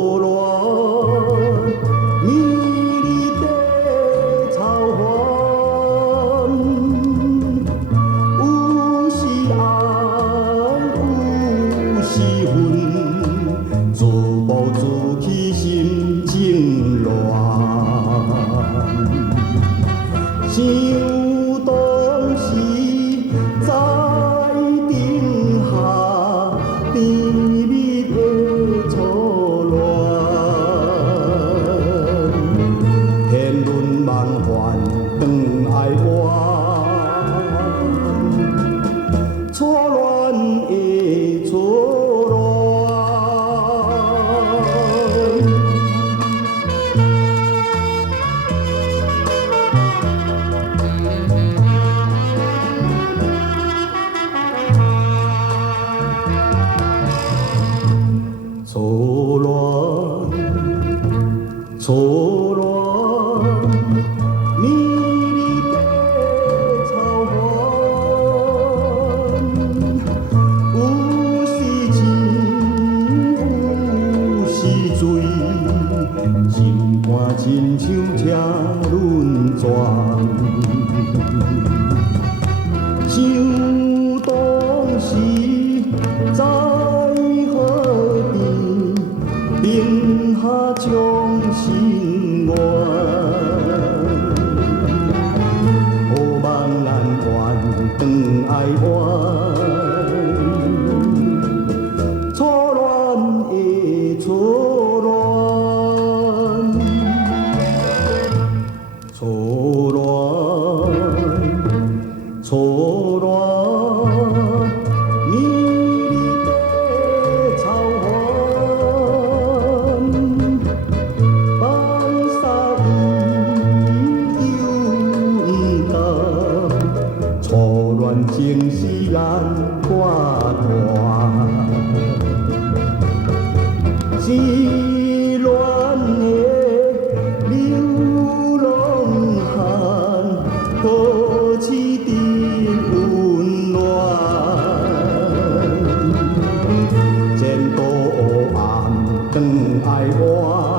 错乱，美丽的草原，有时爱，有时恨，自暴自弃，心情乱。想当时在灯下，甜蜜的错乱，天伦万环长爱怨，错乱的错乱。错乱，错乱，美丽的草原，有时情，有时醉，心肝亲像车轮转。想当时在河边，灯下将心愿，好梦难圆，长爱怨，错乱的错乱，错乱，错乱，美丽的草原，放下伊又不甘，错乱情是难挂断，失恋的流浪汉，何似的温暖？前途黑暗长爱怨。